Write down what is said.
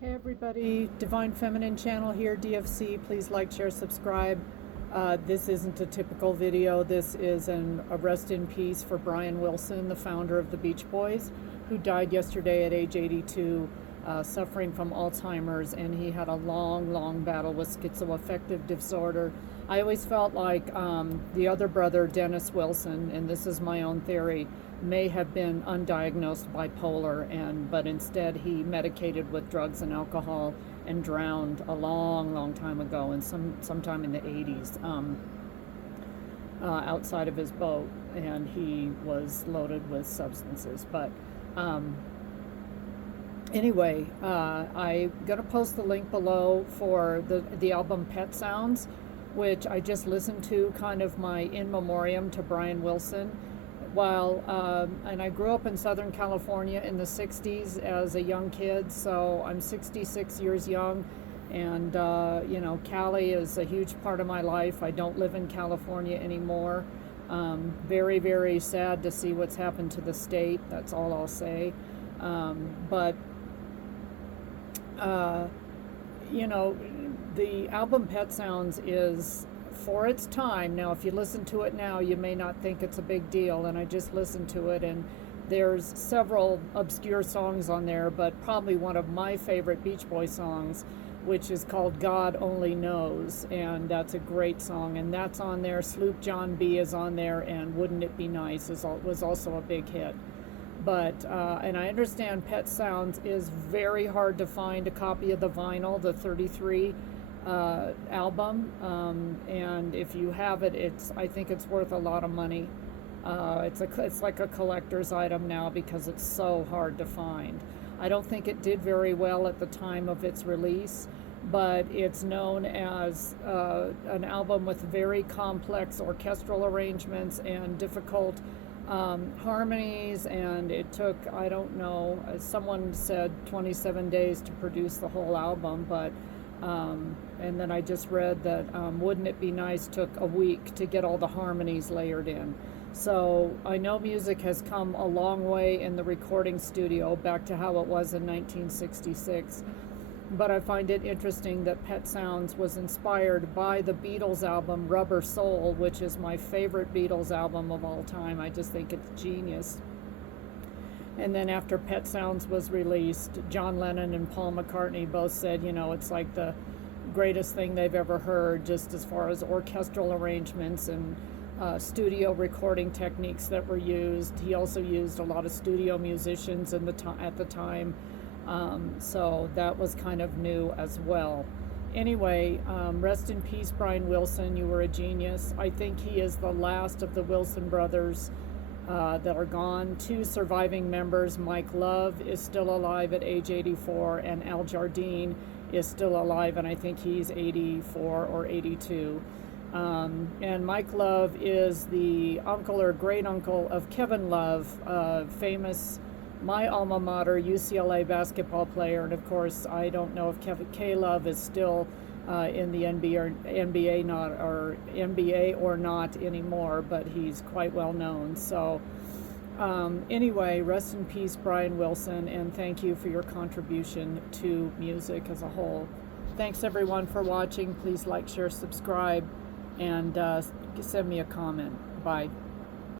Hey everybody, Divine Feminine channel here, DFC. Please like, share, subscribe. This isn't a typical video. This is a rest in peace for Brian Wilson, the founder of the Beach Boys, who died yesterday at age 82, suffering from Alzheimer's, and he had a long battle with schizoaffective disorder. I always felt like the other brother, Dennis Wilson, and this is my own theory, may have been undiagnosed bipolar, but instead he medicated with drugs and alcohol and drowned a long time ago, and sometime in the 80s, outside of his boat, and he was loaded with substances. But anyway, I'm gonna post the link below for the album Pet Sounds, which I just listened to, kind of my in memoriam to Brian Wilson. And I grew up in Southern California in the 60s as a young kid, so I'm 66 years young, and Cali is a huge part of my life. I don't live in California anymore. Very sad to see what's happened to the state. That's all I'll say. The album Pet Sounds is, for its time, now if you listen to it now, you may not think it's a big deal, and I just listened to it, and there's several obscure songs on there, but probably one of my favorite Beach Boy songs, which is called God Only Knows, and that's a great song, and that's on there. Sloop John B is on there, and Wouldn't It Be Nice was also a big hit. But and I understand Pet Sounds is very hard to find a copy of the vinyl, the 33 album, and if you have it, I think it's worth a lot of money. It's like a collector's item now because it's so hard to find. I don't think it did very well at the time of its release, but it's known as an album with very complex orchestral arrangements and difficult harmonies, and it took, I don't know, someone said 27 days to produce the whole album, but and then I just read that Wouldn't It Be Nice took a week to get all the harmonies layered in. So I know music has come a long way in the recording studio, back to how it was in 1966. But I find it interesting that Pet Sounds was inspired by the Beatles album Rubber Soul, which is my favorite Beatles album of all time. I just think it's genius. And then after Pet Sounds was released, John Lennon and Paul McCartney both said, it's like the greatest thing they've ever heard, just as far as orchestral arrangements and studio recording techniques that were used. He also used a lot of studio musicians at the time. So that was kind of new as well. Anyway, rest in peace, Brian Wilson. You were a genius. I think he is the last of the Wilson brothers that are gone. Two surviving members, Mike Love is still alive at age 84, and Al Jardine is still alive, and I think he's 84 or 82. And Mike Love is the uncle or great uncle of Kevin Love, famous, my alma mater, UCLA basketball player. And of course, I don't know if K Love is still in the NBA or not anymore, but he's quite well known. So anyway, rest in peace, Brian Wilson, and thank you for your contribution to music as a whole. Thanks everyone for watching. Please like, share, subscribe, and send me a comment. Bye.